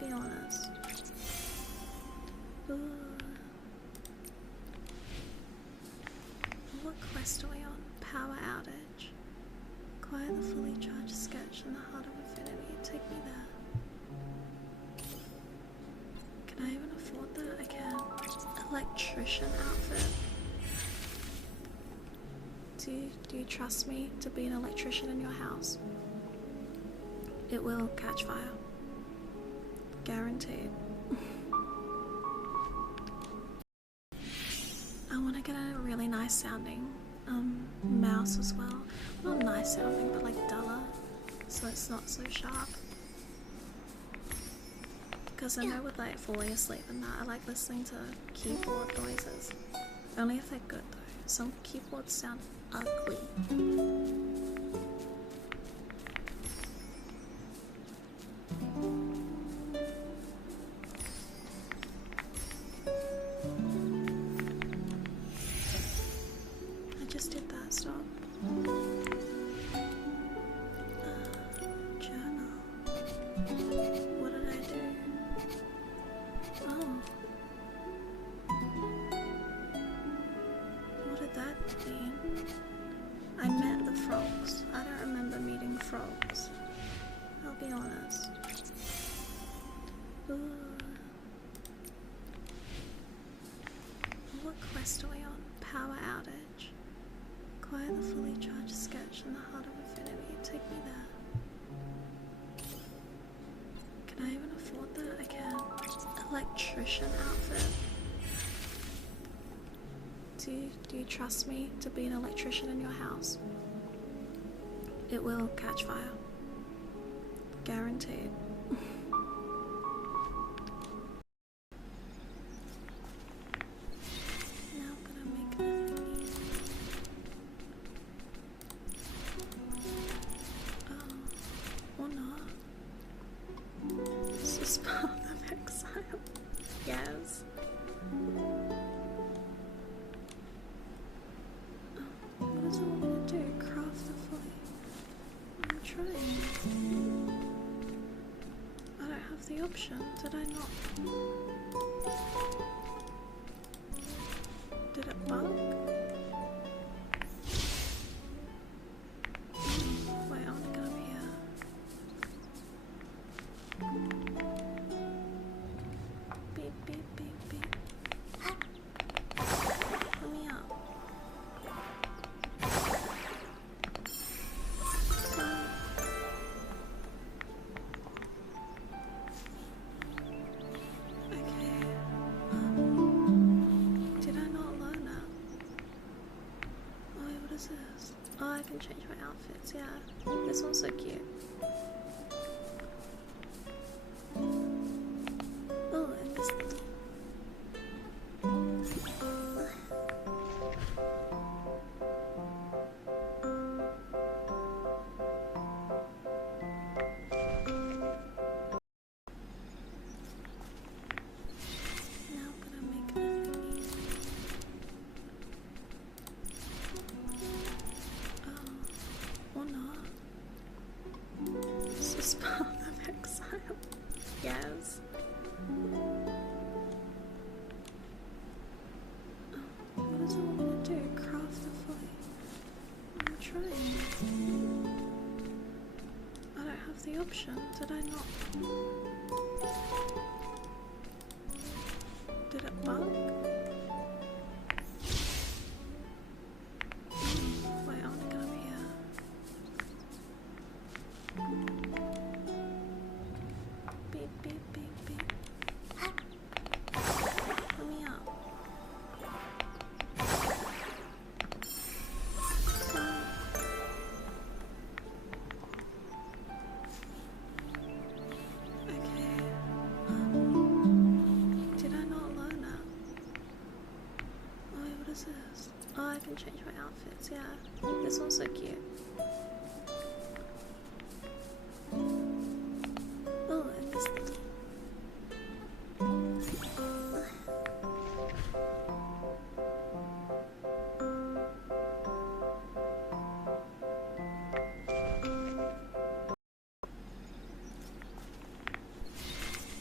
be honest. Ooh. What quest are we on? Power outage. Acquire the fully charged sketch in the heart of infinity. Take me there. Can I even afford that? I can. Electrician outfit. Do you trust me to be an electrician in your house? It will catch fire. Guaranteed. I want to get a really nice sounding mouse as well. Not nice sounding, but like duller, so it's not so sharp. Because I know with like falling asleep and that, I like listening to keyboard noises. Only if they're good though. Some keyboards sound ugly. I just did that, stop. Journal. What did I do? Oh. What did that mean? I met the frogs. I don't remember meeting frogs. I'll be honest. Ooh. What quest are we on? Power outage. Acquire the fully charged sketch in the heart of infinity. Take me there. Can I even afford that? I can. Electrician outfit. Do you trust me to be an electrician in your house? It will catch fire. Guaranteed. Now I'm gonna make the thingy. Oh, or not. This is part of exile. Yes. What is it want me to do? Craft the fully. I'm trying. I don't have the option. Did I not? Did it bug? Wait, I want to go up here. Beep, beep, beep, beep. Let me up. Okay. Did I not learn that? Oh, wait, what is this? Oh, I can change my outfits, yeah. This one's so cute. Oh, and this thing. Now I'm gonna make the thingy. Oh, or not. This is part of exile. Yes. Oh, what does it want me to do? Craft the fully. I'm trying. I don't have the option. Did I not? Did it bug? Wait, I want to go up here. Beep, beep, beep, beep. Let me up. Okay. Did I not learn that? Oh, wait, what is this? Oh, I can change my outfits, yeah. This one's so cute. Oh, and this thing.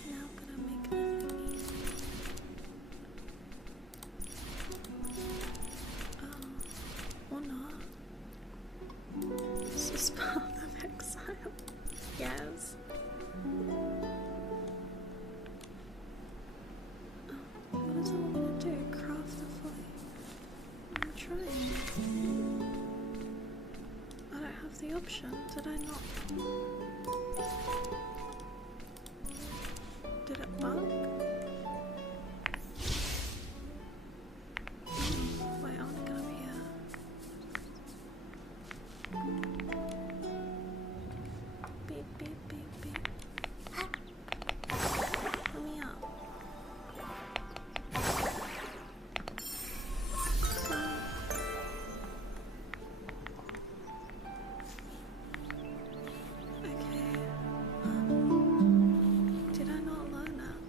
Now get it back? Wait, I wanna get up here. Beep, beep, beep, beep. Let me up. Okay. Did I not learn that?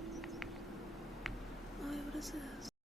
Oh, wait, what is this?